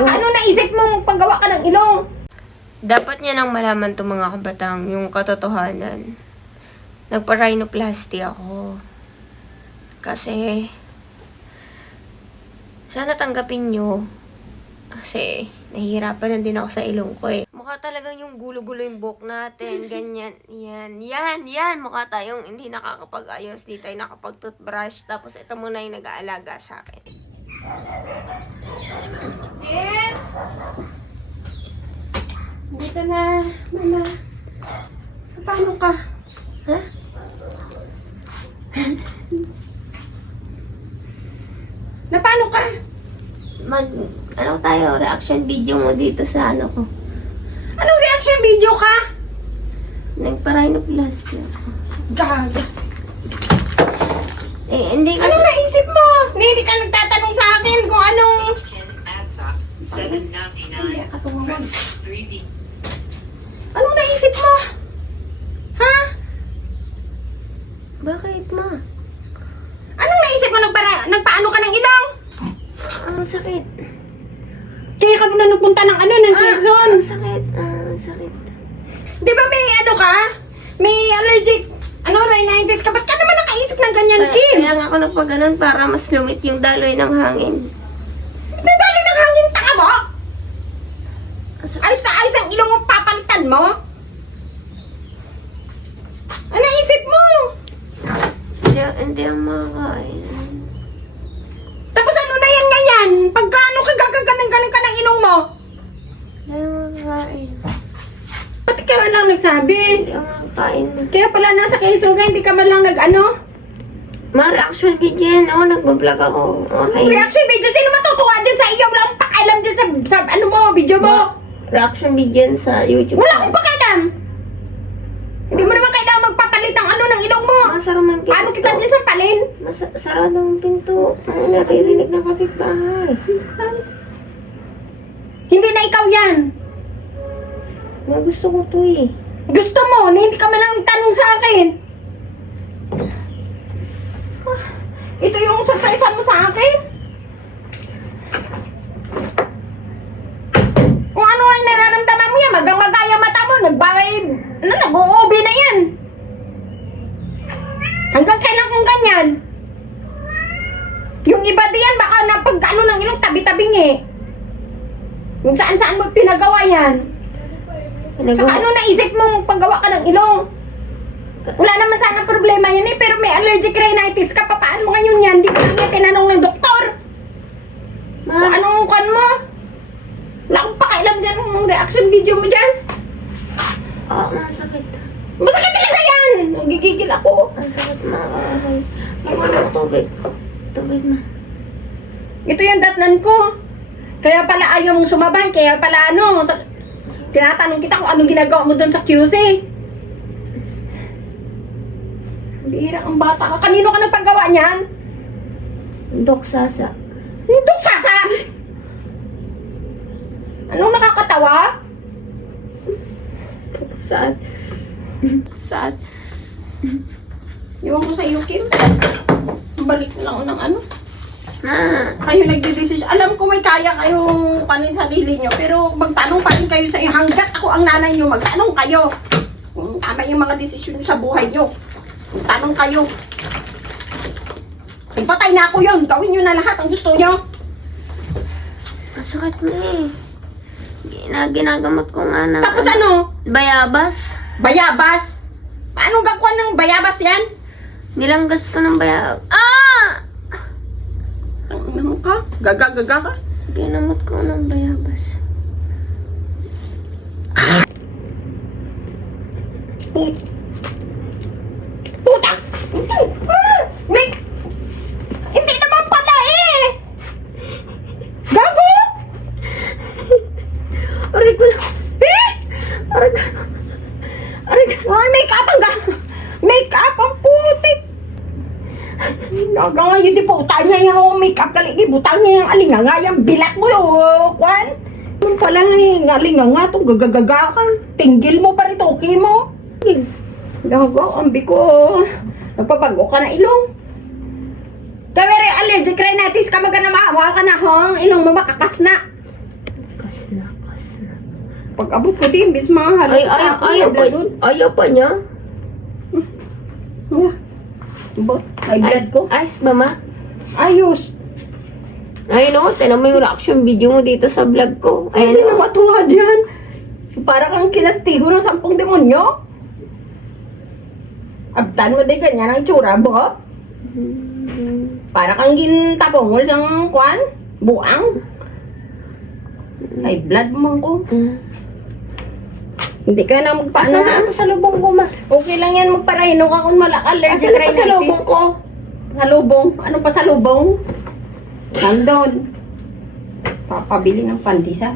Ano naisip mong paggawa ka ng ilong? Dapat niya nang malaman to mga kabatang, yung katotohanan. Nagpa-rhinoplasty ako. Kasi, sana tanggapin nyo. Kasi, nahihirapan na din ako sa ilong ko eh. Mukha talagang yung gulo-gulo yung buhok natin, ganyan, yan, yan, yan. Mukha tayong hindi nakakapag-ayos, di tayo nakapag-toothbrush. Tapos, ito muna yung nag-aalaga sa akin. Eh! Dito na, mama. Paano ka? Ha? Na paano ka? Mag, ano tayo, reaction video mo dito sa ano ko. Anong reaction video ka? Nagpa-rhinoplasty ako. Gaga. Eh, hindi kasi... Anong naisip mo? Ni, Hindi ka nagtatanong sa akin kung anong... Ken Atsa, 799 from 3B. Anong naisip mo? Ha? Bakit, ma? Anong naisip mo? Nagpara, nagpaano ka ng ilong? Ang sakit. Kaya ka muna nagpunta ng ano, ng Quezon. Ang sakit. Ah, ang sakit. Di ba may ano ka? May allergic, ano, rhinitis ka? Ba't ka naman nakaisip ng ganyan, Kaya, Kim? kaya nga ako nagpaganon para mas lumit yung daloy ng hangin. Nadali ng hangin, tanga mo? Ayos na ayos ang ilong mo, papalitan mo? Ano isip mo? Hindi, hindi ang makakain. Tapos ano na yan ngayon? Pagka ano ka gagaganan ka ng ilong mo? Hindi ang makakain. Ba't ka man lang nagsabi? Hindi ang makakain. ma. Kaya pala nasa Quezon ka, hindi ka man lang nag-ano? Ma, reaction video yan. Oo, nagbablog ako. Okay. Reaction video, sino matutuwa dyan sa iyo? Wala akong pakialam dyan sa, sa ano mo, video mo. Ma, reaction video yan sa YouTube. Wala akong pakialam. Hindi mo naman kailangan magpapalit ng ano ng ilong mo. Masara man pinto. Paano kita dyan sa palin? Mas- sarado ang pinto. Ay, naririnig ng kapitbahay. Hindi na ikaw yan. May gusto ko to eh. Gusto mo, hindi ka man lang tanong sa akin. Ah, Ito yung surprise mo sa akin. Kung ano ang nararamdaman mo yan, magang-magaya mata mo, nagbagay, ano, nag-uubi na yan. Hanggang kailan kung ganyan? Yung iba diyan, baka napag ano ng ilong tabi-tabing eh. Kung saan-saan mo pinagawa yan. Tsaka ano naisip mong paggawa ka ng ilong? Wala naman sana problema yan eh, pero may allergic rhinitis ka pa. Paano mo ngayon yan? Di ka nga tinanong ng doktor. Kung Ma, anong kan mo? Wala akong pakailam dyan ng reaction video mo dyan. Oo, masakit. Masakit talaga yan! Nagigigil ako. Ang sakit ma. Okay. Mag-ano tubig. Tubig ma. Ito yung datnan ko. Kaya pala ayaw mong sumabay. Kaya pala ano, tinatanong kita kung anong ginagawa mo doon sa QC. Bira ang bata ka. Kanino ka nagpagawa niyan? Dok Sasa. Hindi sasa! Anong nakakatawa? Dok Sas. Sas. Iwan ko sa iyo, Kim. Balik lang ng ano. Kayo nagdedesisyon. Alam ko may kaya kayong panin sarili nyo, pero magtanong pa rin kayo sa. Hanggat ako ang nanay nyo, magtanong kayo. Kung tama yung mga desisyon sa buhay nyo. Magtanong kayo. Ipatay na ako yun. Gawin nyo na lahat ang gusto nyo. Ang sakit mo eh. Gina, ginagamot ko nga na. Tapos ano? Bayabas. Bayabas. Paano gagawin ng bayabas yan? Nilanggas ko ng bayabas. Ah! Ka? Gaga-gaga ka? Ginamot ko ng bayabas. Puta! May... Hindi naman pala eh! Gago! Aray ko lang. Eh! Aray ko. Aray ko. Ay, make up ang ga... Make up ang putik! Naga nga yun di puta niya yung make up kaligi. Butang niya yung alinga nga yung bilat mo oh, kwan. Yung pala nga yung alinga nga itong gagagaga ka. Tinggil mo pa rito, okay mo? Gago, ambi ko. Nagpabago ka na ilong. Kawere allergic rhinitis ka maga na maawa ka na hong ilong mo makakas na. Kas na, kas na. pag abot ko din, bis mahal. Ay, ay, ayaw pa, ayaw pa niya. Bot, ay blood ko. Ayos ba, ma? Ayos. Ayun o, tinan mo yung reaction video mo dito sa vlog ko. Ay, Ayun sino o. matuhan yan? Para kang kinastigo ng sampung demonyo. Abtan mo din ganyan ang tsura mo. Para kang gintapongol sa kwan. Buang. Ay, blood mo ko. Mm. Hindi ka na magpaano Asa ha? na sa lubong ko, ma? Okay lang yan magparahino ka kung malaka allergic Asa na pa sa lubong ko? Sa lubong? Ano pa sa lubong? Nandun. Papabili ng pandisa.